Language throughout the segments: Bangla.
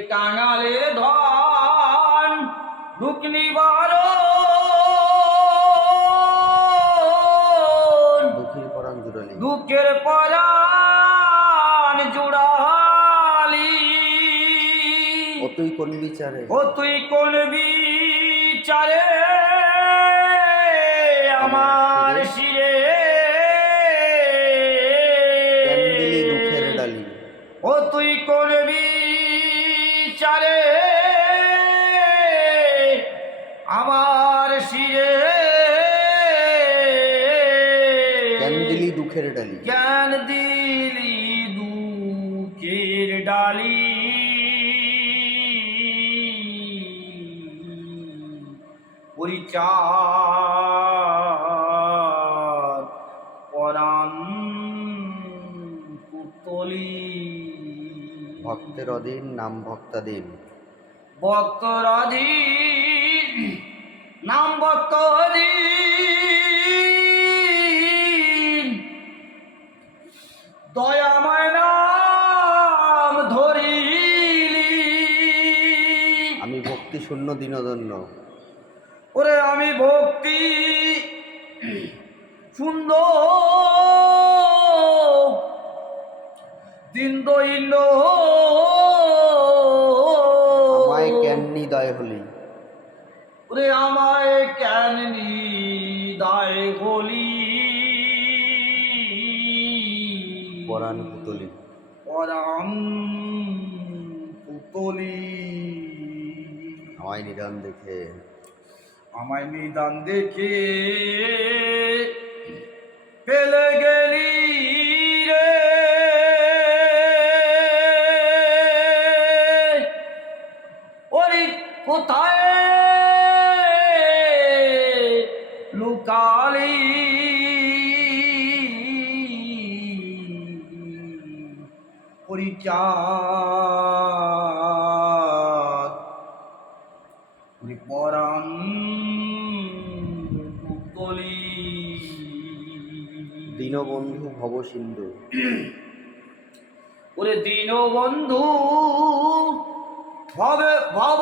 কাঙালের ধন ঢুকনি বড় দুঃখী পরাণ জুড়ালি। দুঃখের পরাণ জুড়ালি। ও তুই কোন বিচারে? ও তুই কোন বিচারে? আমার শিরে বিচারে আমার শিরে কেন দিলি দুঃখের ডালি? জ্ঞান দিলি দুঃখের ডালি? পরিচার পরাণ পুতলি। ভক্তের অধীন নাম ভক্তাধীন। ভক্তর অধীন নাম ভক্ত অধীন দয়াময় নাম ধরি আমি ভক্তি শূন্য দিনদন্য। ওরে আমি ভক্তি সুন্দর নিদয় হলি ওরে আমায় কেন দায় হলি? পরাণ পুতলি। পরাম পুতলি। আমায় নিদান দেখে। আমায় নিদান দেখে। পেলে গেলি লুকালি পরিচার পরাণ দীনবন্ধু ভব সিন্ধু ওরে দীন বন্ধু ভবে ভব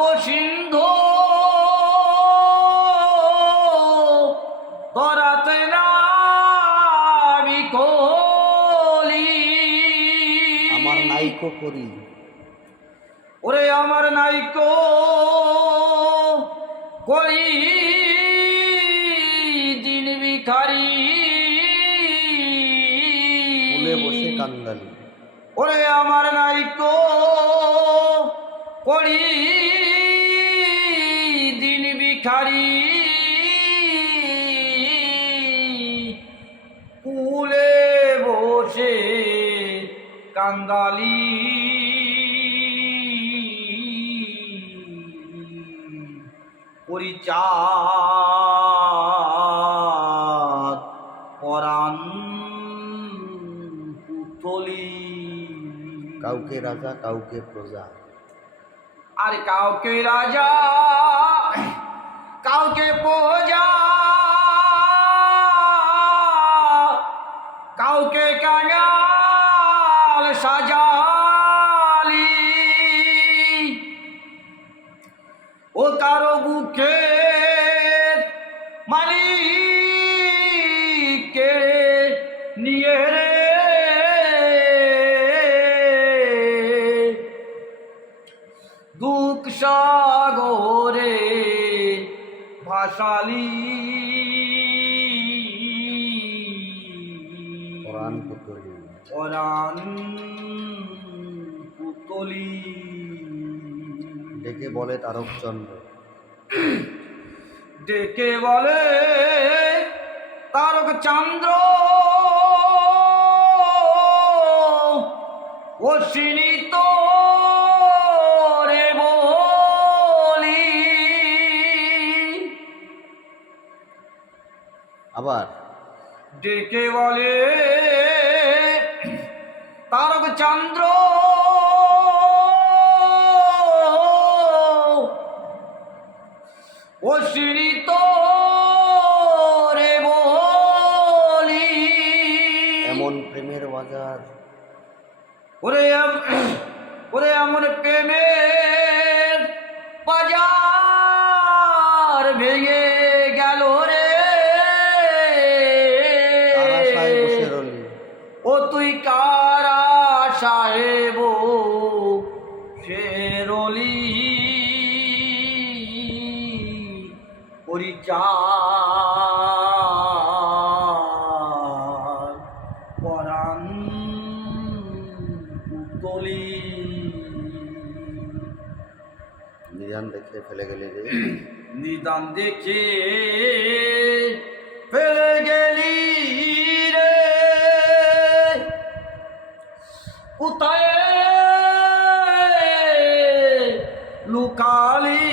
বিকলি আমার নাইকো করি। ওরে আমার নাইকো করি। দিন ভিখারি। কুলে বসে কান্দালি। ওরে আমার নাইকো করি। দিন ভিখারি। কাঙ্গালি পরিচার পরাণ পুতলি। কাউকে রাজা কাউকে প্রজা। আর কাউকে রাজা কাউকে প্রজা। কারও বুকে মালিক নিয়ে রে। দুঃখ সাগরে ভাসালি। পুতলি। পরাণ পুতলি। ডেকে বলে তারকচন্দ্র। ডেকে বলে তারক চন্দ্র অশ্বিনী তো রে বলি। আবার। ডেকে বলে তারক হাজার ওরে ওরে আমার প্রেমের বাজার ভেঙে গেল রে। ও তুই কারা সাহেব? ফেরলি পরিচার নিজান দেখে ফেলে গেলে যে নিদান দেখে ফেলে গেলি রে। লুকালি?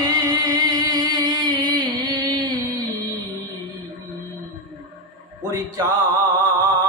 পরিচার